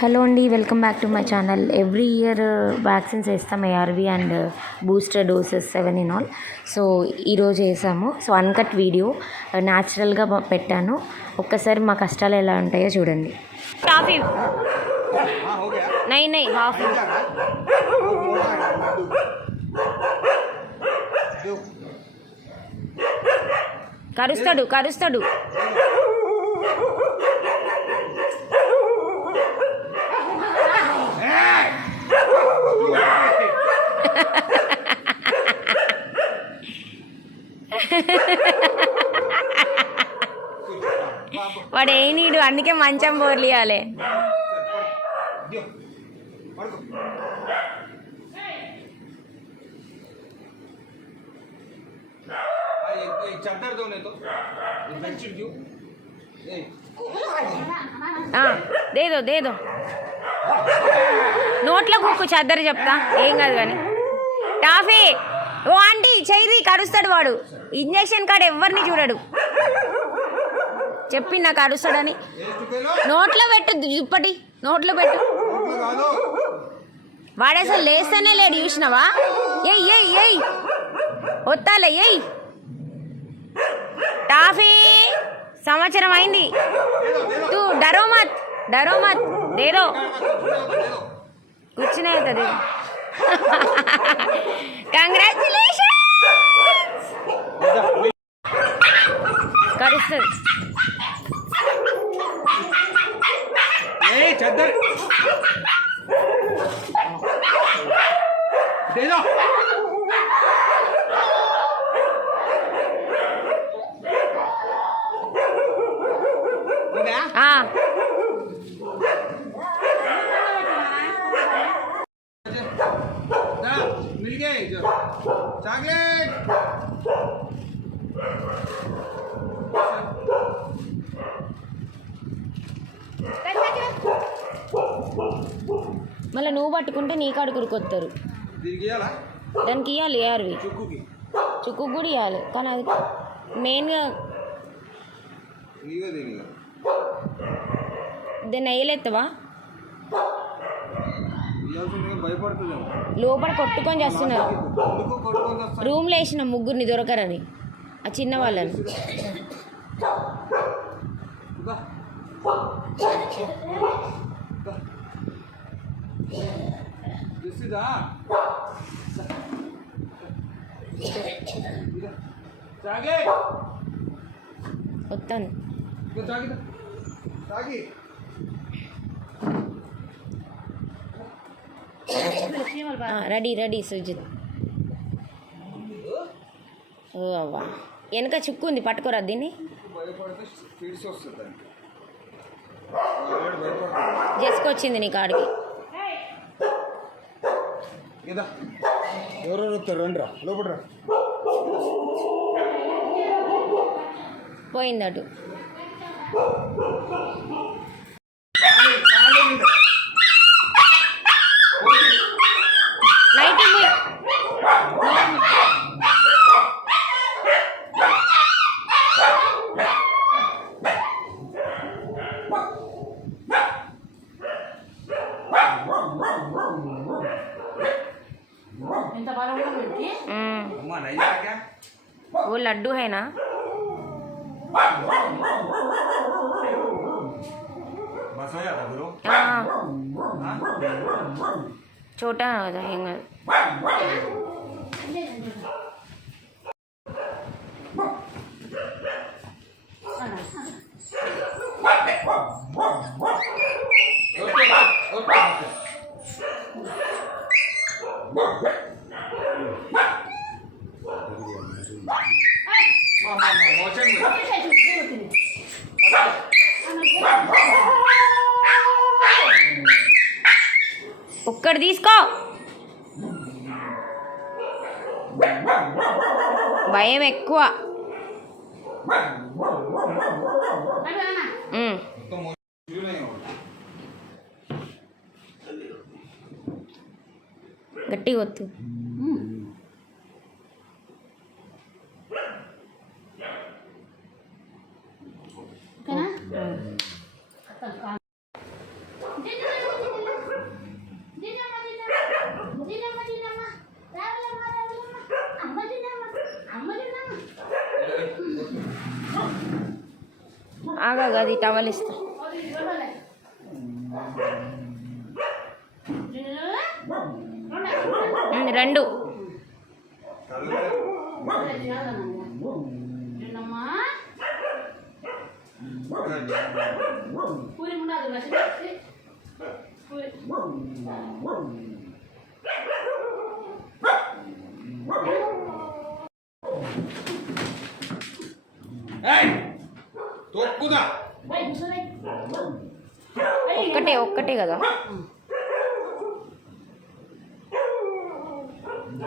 Hello అండి welcome back to my channel. Every year vaccines వేస్తాం ARV and booster doses seven in all. So ఈరోజు వేసాము so uncut video న్యాచురల్గా పెట్టాను. ఒక్కసారి మా కష్టాలు ఎలా ఉంటాయో చూడండి. కాఫీ నై నై హాఫ్ కరుస్తాడు కరుస్తాడు వాడు ఏ నీడు అందుకే మంచం బోర్లు ఇవ్వాలి దేదో దేదో. నోట్లో కుక్కు చద్దరు చెప్తా ఏం కాదు కానీ. టాఫీ ఓ ఆంటీ చెయ్యి కరుస్తాడు వాడు. ఇంజక్షన్ కాడ ఎవరిని చూడడు. చెప్పి నాకు అరుస్తాడని. నోట్లో పెట్టు ఇప్పటి నోట్లో పెట్టు. వాడు అసలు లేస్తేనే లేడు చూసినావా? ఎయ్ ఎయ్ ఎయ్ వత్తాలే ఏయ్. టాఫీ సంవత్సరం అయింది. తూ డరో మత్ డరో మత్ కూర్చునే అవుతుంది కంగ్రాచులేషన్ కరుస్తుంది. चादर। दे दो। हाँ मिल गए चॉकलेट। మళ్ళీ నువ్వు పట్టుకుంటే నీ కాడు కొరుకొత్తారు. దీనికి ఇవ్వాలా ఏఆర్వి. చుక్కు కూడా ఇవ్వాలి కానీ అది మెయిన్గా దాన్ని వేయలేస్తావా లోపల కొట్టుకొని చేస్తున్నారు? రూమ్లో వేసిన ముగ్గురిని దొరకరని ఆ చిన్న వాళ్ళని. తెచ్చిదా తాగే వస్తాను తాగిదా తాగి రెడీ రెడీ సుజిత్ ఓ అవ్వా వెనక చుక్కు ఉంది పట్టుకోరా దీన్ని చేసుకొచ్చింది నీ కాడికి ఇదా ఎవరెవరు వస్తారు? రండి రా. లోపల రా. పోయింది वो लड्डू है ना बस हो जाता गुरु हाँ हाँ छोटा रहेगा ఒక్కటి తీసుకో. భయం ఎక్కువ. గట్టిగా వద్దు ఆగా అది టవల్ ఇస్తా రెండు. పూరి ఒక్కటే ఒక్కటే కదా?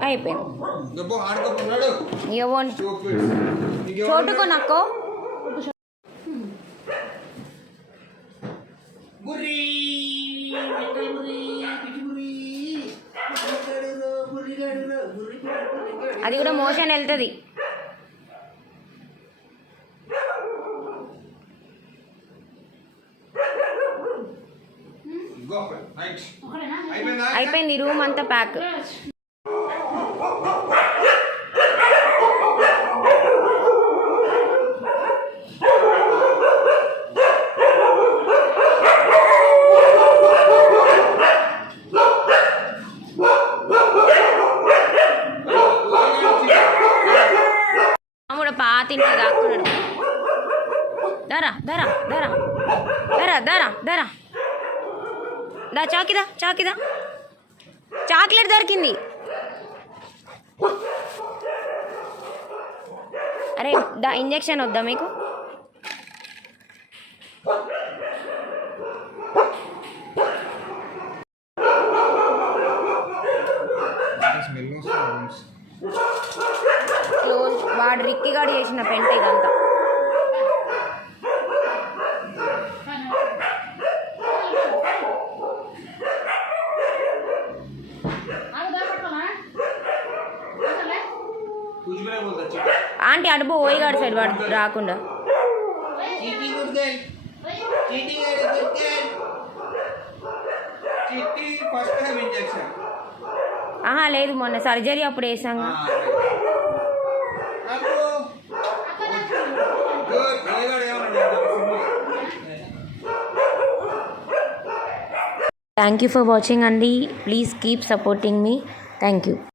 అయిపోయింది. ఇవ్వండి చూపిడు అది కూడా మోషన్ వెళ్తుంది. అయిపోయింది? రూమ్ అంతా ప్యాక్ తింటా దాక్కున్నాడు దారా దారా దారా. దారా దారా దారా. దా చాకిదా చాకిదా చాక్లెట్ దొరికింది. అరే దా ఇంజెక్షన్ వద్దా మీకు? వాడు రిక్కిగాడు చేసిన పెంట ఇదంతా. ఆంటీ అడుపు ఓయిగాడు సైడ్ వాడు రాకుండా. ఆహా లేదు మొన్న సర్జరీ అప్పుడు వేసాం థ్యాంక్ యూ ఫర్ వాచింగ్ అండి please keep supporting me thank you